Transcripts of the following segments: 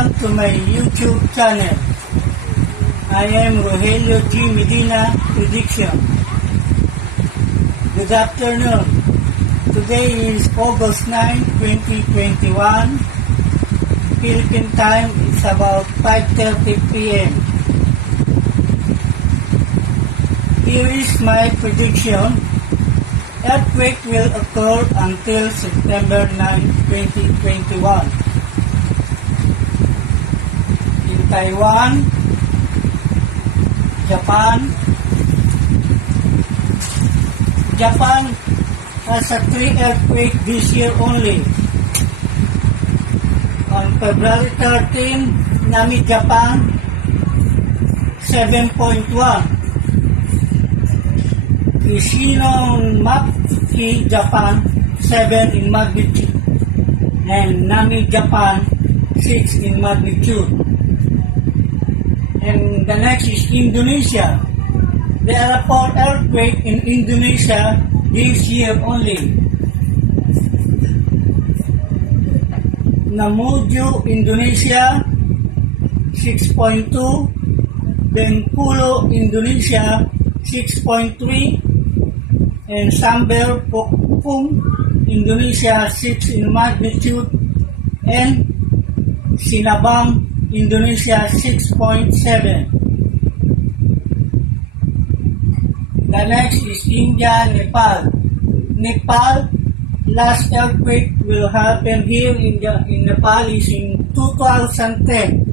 Welcome to my YouTube channel. I am Rogelio G. Medina Prediction. Good afternoon. Today is August 9, 2021. Philippine time is about 5:30 p.m. Here is my prediction. Earthquake will occur until September 9, 2021. In Taiwan, Japan has a 3 earthquake this year only. On February 13, Nami, Japan, 7.1. Ishinomaki, Japan, 7 in magnitude. And Nami, Japan, 6 in magnitude. And the next is Indonesia. There are 4 earthquakes in Indonesia this year only. Mamuju, Indonesia, 6.2. Bengkulu, Indonesia, 6.3. And Samber, Pokpung, Indonesia, 6 in magnitude. And Sinabang, Indonesia, 6.7. The next is India, Nepal. Nepal, last earthquake will happen here in Nepal is in 2010.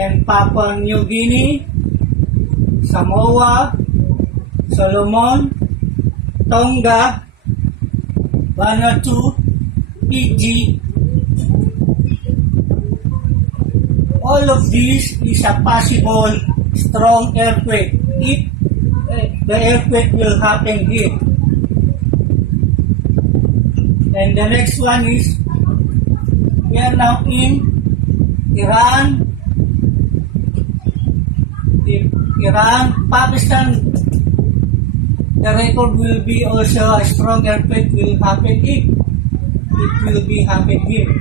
And Papua New Guinea, Samoa, Solomon, Tonga, Vanuatu, Fiji. All of these is a possible strong earthquake if the earthquake will happen here. And the next one is we are now in Iran, Pakistan. The record will be also a strong earthquake will happen if it will be happen here.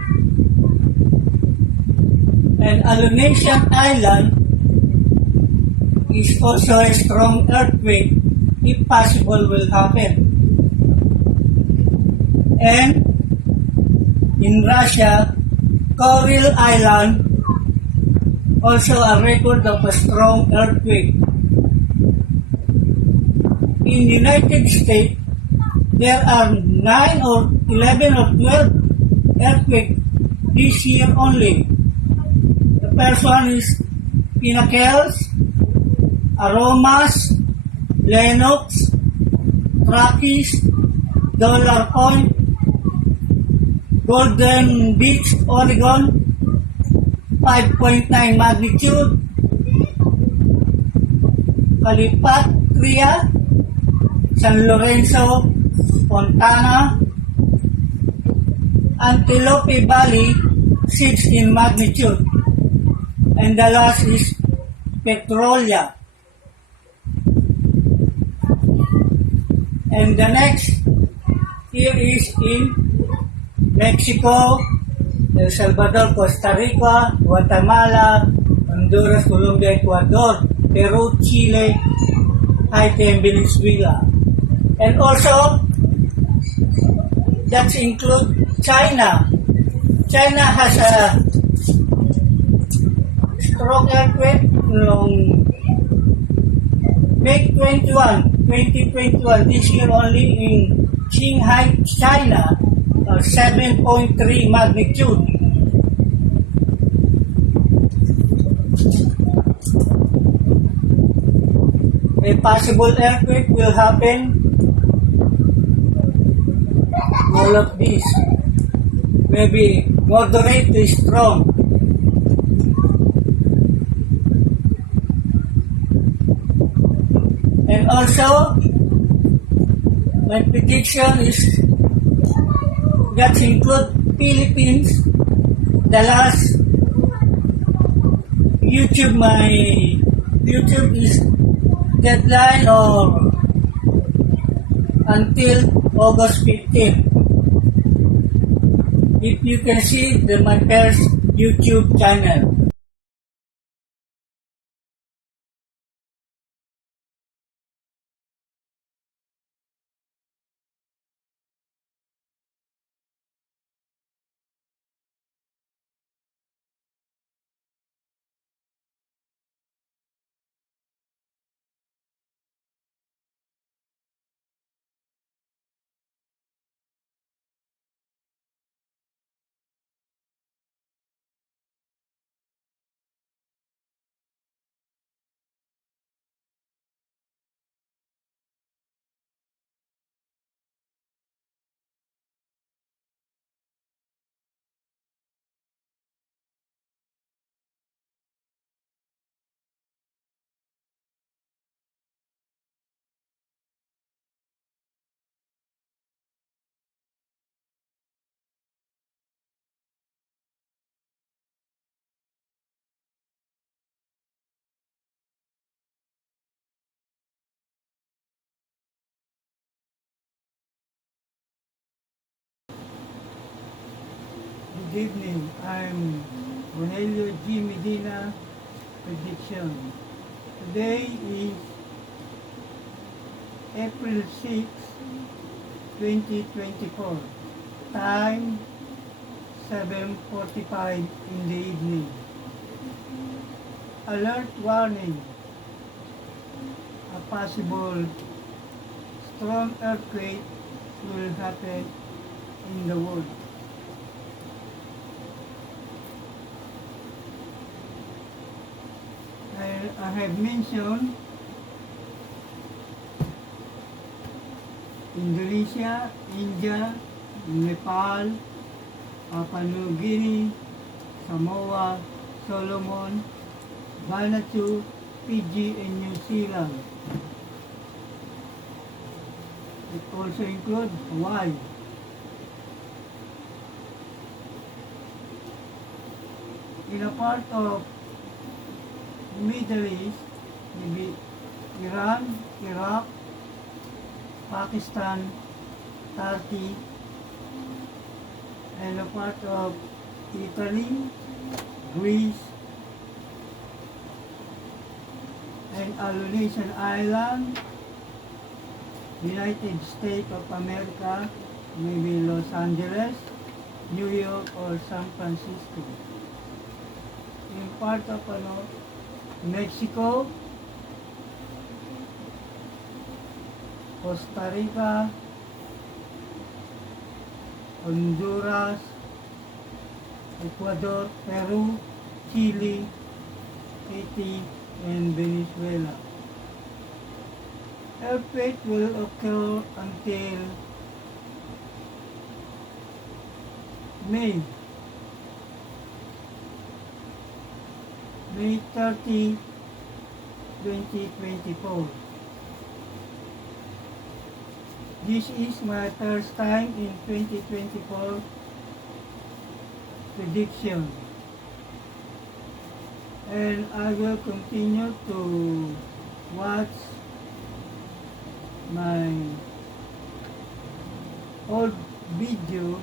And Polynesian Island is also a strong earthquake, if possible, will happen. And in Russia, Kuril Island, also a record of a strong earthquake. In United States, there are 9 or 11 or 12 earthquakes this year only. The first one is Pinnacles, Aromas, Lennox, Rockies, Dollar Point, Golden Beach, Oregon, 5.9 magnitude, Calipatria, San Lorenzo, Fontana, Antelope Valley, 6 in magnitude. And the last is Petrolia. And the next here is in Mexico, El Salvador, Costa Rica, Guatemala, Honduras, Colombia, Ecuador, Peru, Chile, Haiti, and Venezuela. And also, that includes China. China has a strong earthquake on May 21, 2021, this year only in Shanghai, China, 7.3 magnitude. A possible earthquake will happen. All of these, maybe moderate to strong. And also, my prediction is that include Philippines. The last my YouTube is deadline or until August 15. if you can see my first YouTube channel. Good evening. I'm Ronelio G. Medina. Prediction. Today is April 6, 2024. Time 7:45 in the evening. Alert warning. A possible strong earthquake will happen in the world. I have mentioned Indonesia, India, Nepal, Papua New Guinea, Samoa, Solomon, Vanuatu, Fiji, and New Zealand. It also includes Hawaii. In a part of Middle East, maybe Iran, Iraq, Pakistan, Turkey, and a part of Italy, Greece, and Polynesian Island, United States of America, maybe Los Angeles, New York, or San Francisco. In part of Mexico, Costa Rica, Honduras, Ecuador, Peru, Chile, Haiti, and Venezuela. Earthquake will occur until May 30, 2024. This is my first time in 2024 prediction, and I will continue to watch my old video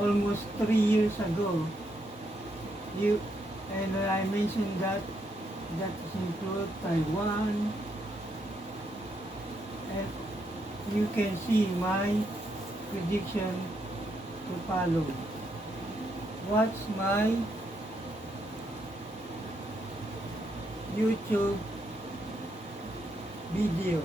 almost 3 years ago. And I mentioned that include Taiwan, and you can see my prediction to follow. Watch my YouTube video.